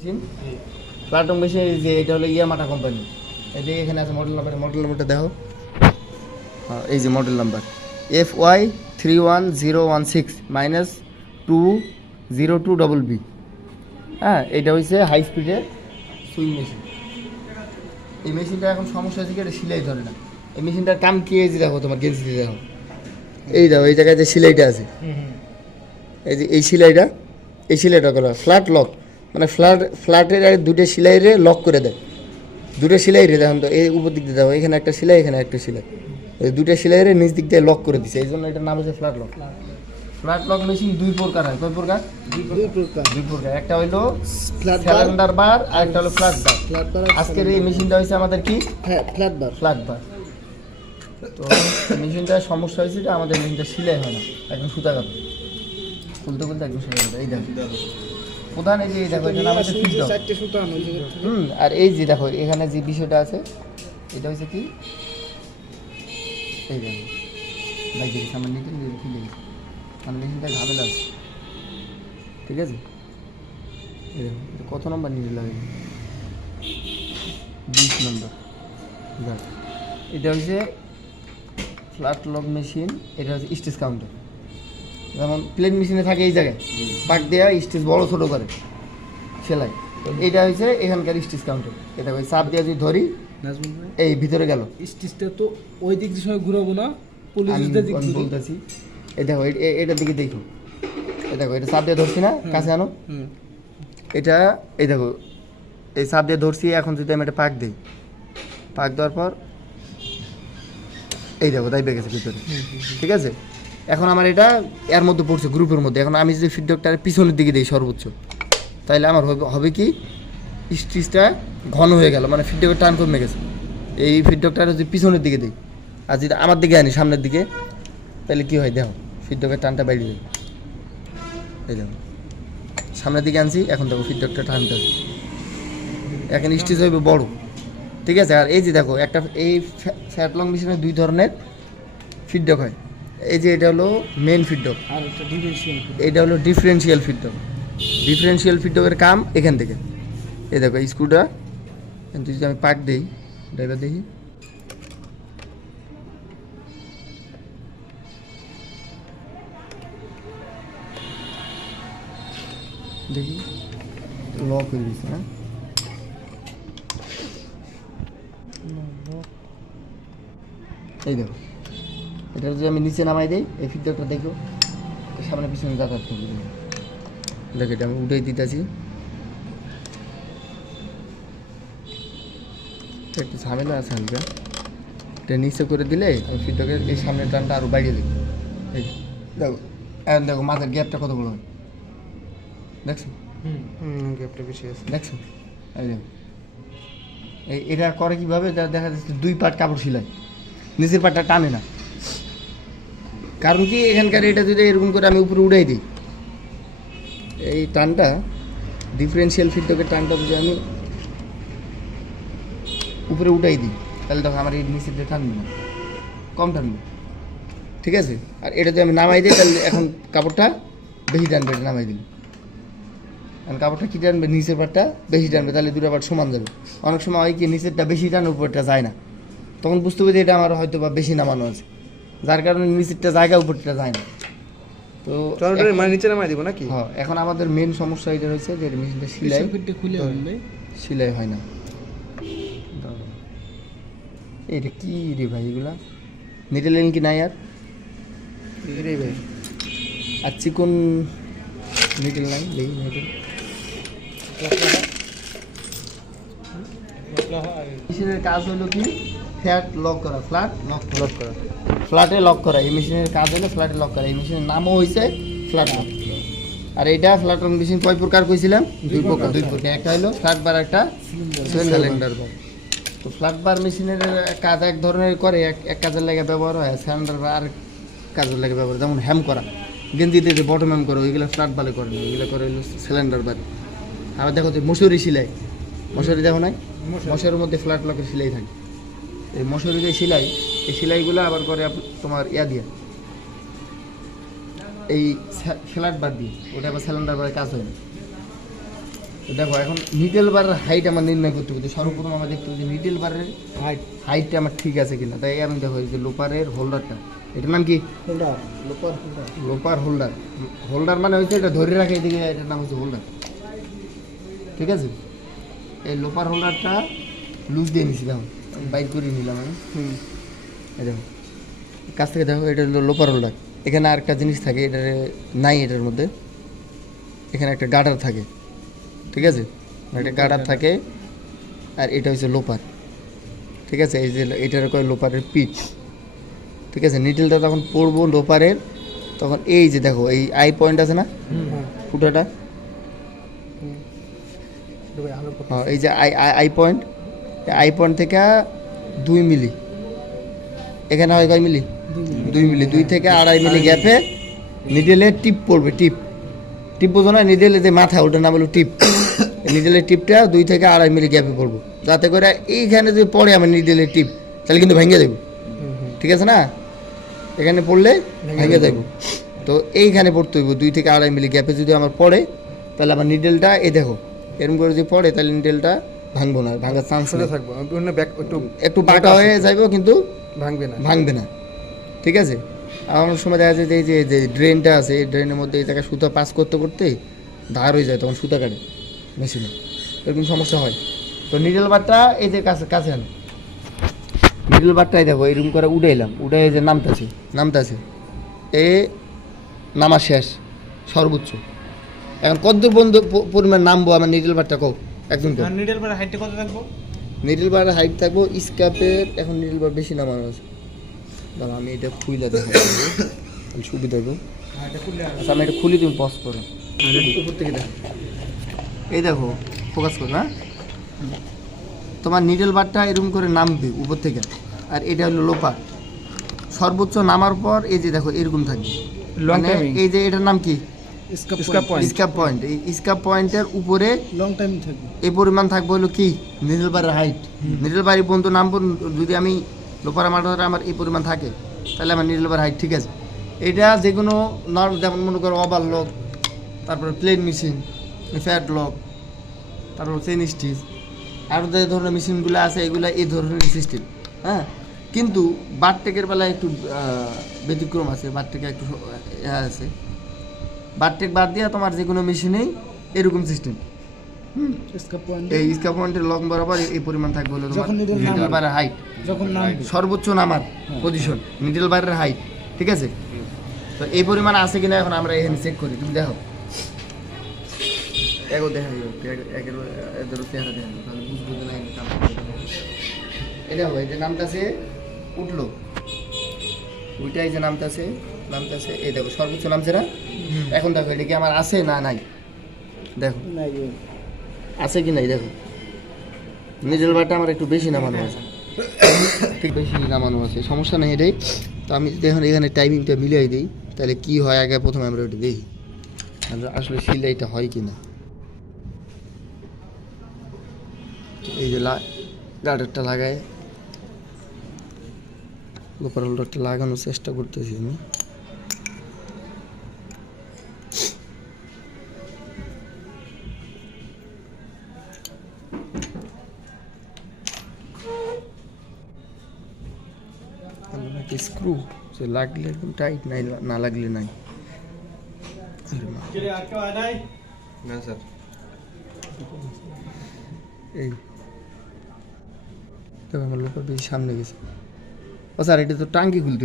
Machine flat lock machine যে এটা হলো ইয়ামাটা কোম্পানি। এই যে এখানে আছে মডেল নাম্বারটা দেখো। হ্যাঁ, এই যে মডেল নাম্বার FY31016-202BB। হ্যাঁ, এটা হচ্ছে হাই স্পিডের সুইং মেশিন। এই মেশিনটা এখন সমস্যা হচ্ছে কি, এটা সেলাই ধরে না। এই মেশিনটার কাম কি, এই যে দেখো তোমার গেঞ্জিতে দেখো, এই দেখো এই জায়গায় যে সেলাইটা আছে, এই যে এই সেলাইটা করা ফ্ল্যাট লক, মানে ফ্ল্যাটের দুটো সেলাইরে লক করে দেয়। দুটো সেলাই রে দেখুন তো, এই উপর দিক দিয়ে দেখো, এখানে একটা সেলাই, এখানে একটা সেলাই, এই দুটো সেলাইরে নিচ দিক দিয়ে লক করে দিচ্ছে। এই জন্য এটার নাম হচ্ছে flat lock. Flat lock machine দুই প্রকার হয়। কয় প্রকার? দুই প্রকার। একটা হইলো সিলিন্ডার বার আর একটা হলো ফ্ল্যাট বার। আজকের এই মেশিনটা হচ্ছে আমাদের কি, ফ্ল্যাট বার। তো মেশিনটার সমস্যা হয়েছে যে আমাদের মেশিনটা সেলাই হয় না, একদম সুতা কাটে, খুলতে একদম সেলাই কাটে। এই দেখো প্রধান, এই যে দেখো এটা নাম হচ্ছে ফিট ডক। আর এই যে দেখো এখানে যে বিষয়টা আছে, এটা হচ্ছে কি, এই দেখো বাইকের সামনে নিতে ফিলে গেছে, মানে মেশিনটা ঝামেলা আছে। ঠিক আছে, এই দেখো এটা কত নম্বর নিতে লাগে, 20 নম্বর। দেখ এটা হচ্ছে ফ্ল্যাট লক মেশিন। এটা হচ্ছে স্টেজ কাউন্টার। যেমন প্লেন মেশিনে থাকে এই জায়গায় পাক দেওয়া, স্টেজ বড় ছোটো করে সেলাই। এইটা হচ্ছে এখানকার স্টেজ কাউন্টার। এটা ওই চাপ দিয়ে যদি ধরি, এই ভিতরে গেল স্টেজটা তো ওই দিক দিয়ে সময় ঘুরাবো না, আমি বলতেছি। এই দেখো এটার দিকে দেখো, এই দেখো এটা চাপ দিয়ে ধরছি না, কাছে আনো। এটা এই দেখো এই চাপ দিয়ে ধরছি। এখন যদি আমি এটা পাক দিই, পাক দেওয়ার পর এই দেখো দাইবে গেছে ভিতরে। ঠিক আছে, এখন আমার এটা এর মধ্যে পড়ছে, গ্রুপের মধ্যে। এখন আমি যদি ফিডব্যাকটার পিছনের দিকে দিই সর্বোচ্চ, তাহলে আমার হবে কি, স্টিচটা ঘন হয়ে গেল, মানে ফিডব্যাকের টান কমে গেছে। এই ফিডব্যাকটা যদি পিছনের দিকে দিই আর যদি আমার দিকে আনি সামনের দিকে, তাহলে কি হয় দেখো, ফিডব্যাকের টানটা বেড়ে যায়। এই দেখো সামনের দিকে আনছি, এখন দেখো ফিডব্যাকটা টানতে হবে, এখন স্টিচ হইবে বড়। ঠিক আছে, আর এই যে দেখো একটা এই ফ্ল্যাট লক মেশিনে দুই ধরনের ফিডব্যাক হয়। এই যে এটা হলো মেইন ফিডব্যাক, আর একটা ডিফারেন্সিয়াল। এটা হলো ডিফারেন্সিয়াল ফিডব্যাক। ডিফারেন্সিয়াল ফিডব্যাকের কাম এখান থেকে, এই দেখো এই স্ক্রুটা, কিন্তু যদি আমি পাক দিই, ড্রাইভার দেখি, দেখি লক হয়ে গেছে। হ্যাঁ, এই দেখো এটা যদি আমি নিচে নামাই দিই, এই ফিডব্যাকটা দেখো সামনে পিছনে যাতায়াত করবে। দেখো এটা আমি উঠেই দিতেছি, একটু ঝামেলা আছে হালকা। এটা নিচে করে দিলে আমি ফিডব্যাকের এই সামনের টানটা আরও বাড়িয়ে দিই। এই দেখো, এখন দেখো মাথার গ্যাপটা কত বড় হয়, দেখছো? গ্যাপটা বেশি আছে, দেখছো? এই দেখো এটা করে কীভাবে, দেখা যাচ্ছে দুই পার্ট কাপড় সেলাই, নিচের পার্টটা টানে না। কারণ কি, এখানকার এটা যদি এরকম করে আমি উপরে উড়াই দিই, এই টানটা ডিফারেন্সিয়াল ফিডব্যাকের টানটা যদি আমি উপরে উঠাই দিই, তাহলে দেখো আমার এই নিচের দিয়ে টানবে না, কম টানবে। ঠিক আছে, আর এটা যদি আমি নামাই দিই, তাহলে এখন কাপড়টা বেশি টানবে। এটা নামাই দিলে এখন কাপড়টা কী টানবে, নিচের পাটটা বেশি টানবে, তাহলে দুটো পাট সমান যাবে। অনেক সময় হয় কি, নিচেরটা বেশি টান, উপরটা যায় না, তখন বুঝতে হবে যে এটা আমার হয়তো বা বেশি নামানো আছে, যার কারণে নিচেরটা জায়গা, উপরটা যায় না। তো মানে নিচে নামাই দিব নাকি? হ্যাঁ, এখন আমাদের মেন সমস্যা এটা হচ্ছে যে মেশিনটা সেলাই হয় না। এটা কি রে ভাই, এগুলা নিডেল লাইন কি নাই আর রে ভাই, আর চিকন নিডেল লাইন দেখি নিডেল। মেশিনের কাজ হলো কি, ফ্ল্যাট লক করা, ফ্ল্যাটে লক করা। এই মেশিনের কাজ হলো ফ্ল্যাটে লক করা। এই মেশিনের নামও হয়েছে ফ্ল্যাট লক। আর এইটা ফ্ল্যাট লক মেশিন কয় প্রকার কইছিলাম? দুই প্রকার। একটা হলো ফ্ল্যাট বার, একটা সিলিন্ডার বার। তো ফ্ল্যাট বার মেশিনের কাজ এক ধরনের করে, এক কাজের লাগে ব্যবহার হয়। সিলিন্ডার বার আর কাজের লাগে ব্যবহার, যেমন হ্যাম করা, গেঞ্জিতে যে বটম হ্যাম করে, ওইগুলো ফ্ল্যাট বারে করে না, ওইগুলো করে হলো সিলিন্ডার বার। আবার দেখো যে মশুরি সেলাই, মশুরি দেখো নাই, মশারির মধ্যে ফ্ল্যাট লকের সেলাই থাকে। এই মশুরি যে সেলাই, এই সেলাইগুলো আবার করে তোমার ইয়া দিয়ে, এই ফ্ল্যাট বার দিয়ে, ওটা আবার সিলিন্ডার বারে কাজ হয় না। তো দেখো এখন নিডেল বারের হাইট আমার নির্ণয় করতে হবে। সর্বপ্রথম আমরা দেখতে হবে যে নিডেল বারের হাইটটা আমার ঠিক আছে কিনা। তাই আমি দেখো এই যে লোপারের হোল্ডারটা, এটার নাম কি? Holder, লোপার holder. লোপার হোল্ডার। হোল্ডার মানে হচ্ছে এটা ধরে রাখে, এদিকে এটার নাম হচ্ছে হোল্ডার। ঠিক আছে, এই লোপার হোল্ডারটা লুজ দিয়ে নিয়েছিলাম, বাইক করে নিলাম আমি। এই দেখো কাছ থেকে দেখো, এটা হলো লোপার হোল্ডার। এখানে আর একটা জিনিস থাকে, এটার নাই এটার মধ্যে, এখানে একটা গার্ডার থাকে। ঠিক আছে, একটা গার্ডার থাকে, আর এটা হচ্ছে লোপার। ঠিক আছে, এই যে এটার কয় লোপারের পিচ। ঠিক আছে, নিডেলটা তখন পড়বো লোপারের, তখন এই যে দেখো এই আই পয়েন্ট আছে না ফুটাটা, হ্যাঁ এই যে আই পয়েন্ট, আই পয়েন্ট থেকে 2 মিলি, এখানে হয় কয় মিলি? 2 মিলি, 2 থেকে 2.5 মিলি গ্যাপে নিডেলের টিপ পড়বে। টিপ টিপ বোঝো না, নিডেলের যে মাথা ওটার নাম হলো টিপ। নিডেলের টিপটা 2 থেকে 2.5 মিলি গ্যাপে পড়বো, যাতে করে এইখানে যদি পড়ে আমার নিডেলের টিপ তাহলে কিন্তু ভেঙে দেবো। ঠিক আছে না, এখানে পড়লে ভেঙে দেবো। তো এইখানে পড়তে হইব 2 থেকে 2.5 মিলি গ্যাপে যদি আমার পড়ে, তাহলে আমার নিডেলটা এই দেখো এরকম করে যদি পড়ে, তাহলে নিডেলটা ভাঙবো না, ভাঙার চান্স থাকবো, একটু বাঁকা হয়ে যাইব, কিন্তু ভাঙবে না। ঠিক আছে, আমার সময় দেখা যায় যে এই যে ড্রেনটা আছে, এই ড্রেনের মধ্যে এই জায়গায় সুতা পাস করতে করতে ধার হয়ে যায়, তখন সুতা কাটে মেশিনে, এরকম সমস্যা হয়। তো নিডেল বারটা এই যে কাছে কাছে আন, নিডেল বারটাই দেখো এরকম করে উঠাইলাম, উঠাই যে নামতাছে এ নামা শেষ সর্বোচ্চ। এখন কত বন্ধু পরিমাণ নামবো আমার নিডেল বারটা কও একজন কও। নিডেল বার হাইটটা কত থাকবো? নিডেল বারের হাইট থাকবো স্কাপের, এখন নিডেল বার বেশি নামানো আছে। দাঁড়া আমি এটা খুইলা দেখাবো, সুবিধা হবে। আচ্ছা আমি এটা খুলি, তুমি পজ করো, উপর থেকে দেখো। এই দেখো ফোকাস করো না, তোমার নিডেল বারটা এরকম করে নামবে উপর থেকে, আর এটা হলো লোপার। সর্বোচ্চ নামার পর এই যে দেখো এরকম থাকবে, মানে এই যে এটার নাম কি? স্কাপ পয়েন্ট। এই স্কাপ পয়েন্টের উপরে লং টাইম থাকবে, এই পরিমাণ থাকবে হলো কি নিডেল বারের হাইট। নিডেল বাড়ি পর্যন্ত নামবো, যদি আমি লোপার মাটার আমার এই পরিমাণ থাকে, তাহলে আমার নিডেল বার হাইট ঠিক আছে। এটা যে কোনো যেমন মনে করো ওভার লক, তারপরে প্লেন মেশিন, ফ্যাট লক, তারপর চেন স্টিচ, আরও যে ধরনের মেশিনগুলো আছে এগুলো এই ধরনের সিস্টেম। হ্যাঁ, কিন্তু বারটেকের বেলায় একটু ব্যতিক্রম আছে, বারটেকে একটু আছে। বারটেক বাদ দিয়ে তোমার যে কোনো মেশিনেই এরকম সিস্টেম। এই স্কাপ পয়েন্টের লং বরাবর এই পরিমাণ থাকবে হলো তোমার নিডেল বারের হাইট, সর্বোচ্চ নামার পজিশন নিডেল বারের হাইট। ঠিক আছে, তো এই পরিমাণ আছে কিনা এখন আমরা এখানে চেক করি। তুমি দেখো এগো দেখা এদের চেহারা দেখা তাহলে বুঝবো যে না এটা হয় যে নামটাছে উঠলো, ওইটাই যে নামটাছে এই দেখো সর্বোচ্চ নামছে না। এখন দেখো এটা কি আমার আছে না নাই, দেখো আছে কি নাই। দেখো নিডেল বারটা আমার একটু বেশি নামানো আছে, ঠিক বেশি নামানো আছে, সমস্যা নেই এটাই। তো আমি দেখুন এখানে টাইমিংটা মিলিয়ে দিই, তাহলে কি হয় আগে প্রথমে আমরা ওটা দেখি আসলে সিলাইটা হয় কি না। এই যে গার্ডারটা লাগায় লোপার হোল্ডারটা লাগানোর চেষ্টা করতেছি আমি। স্ক্রু সে লাগলে একদম টাইট, নাই না লাগলে নাই। না স্যার, এই দেখো আমার লোকের বেশি সামনে গেছে। ও স্যার এটা তো টাঙ্কি খুলতে